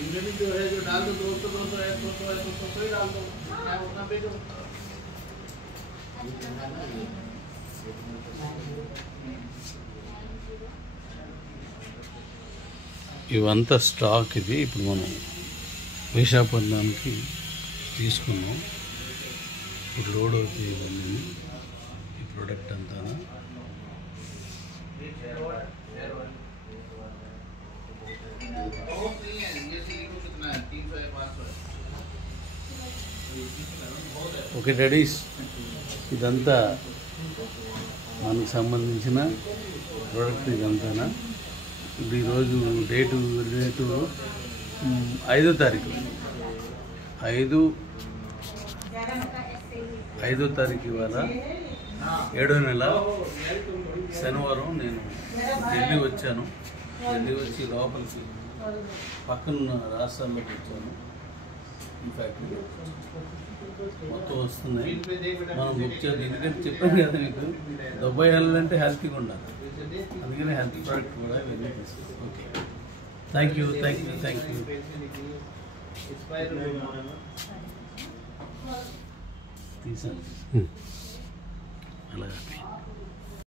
इनमें जो है जो डाल दो 200 है 200 है 200 ही डाल दो क्या उतना पे दो ఇవంతా స్టాక్. ఇది ఇప్పుడు మనం విశాఖపట్నానికి తీసుకున్నాం. ఇప్పుడు లోడ్ అవుతాయి ఇవన్నీ. ఈ ప్రోడక్ట్ అంతా ఓకే డాడీస్. ఇదంతా మనకు సంబంధించిన ప్రోడక్ట్ ఇదంతానా. ఇప్పుడు ఈరోజు డేటు 5వ తారీఖు 5వ తారీఖు ఇవాళ 7వ నెల శనివారం నేను ఢిల్లీ వచ్చాను. ఢిల్లీ వచ్చి లోపలికి పక్కన రాష్ట్రాల్లోకి వచ్చాను. ఈ ఫ్యాక్టరీ మొత్తం వస్తున్నాయి. మనం బుక్ చేయాలి. ఎందుకంటే చెప్పాను కదా మీకు, దుబాయ్ వెళ్ళాలంటే హెల్తీగా ఉండాలి. అందుకని హెల్తీ ప్రోడక్ట్ కూడా వెళ్ళి తీసుకోండి. Okay, thank you. తీసాను అలాగే.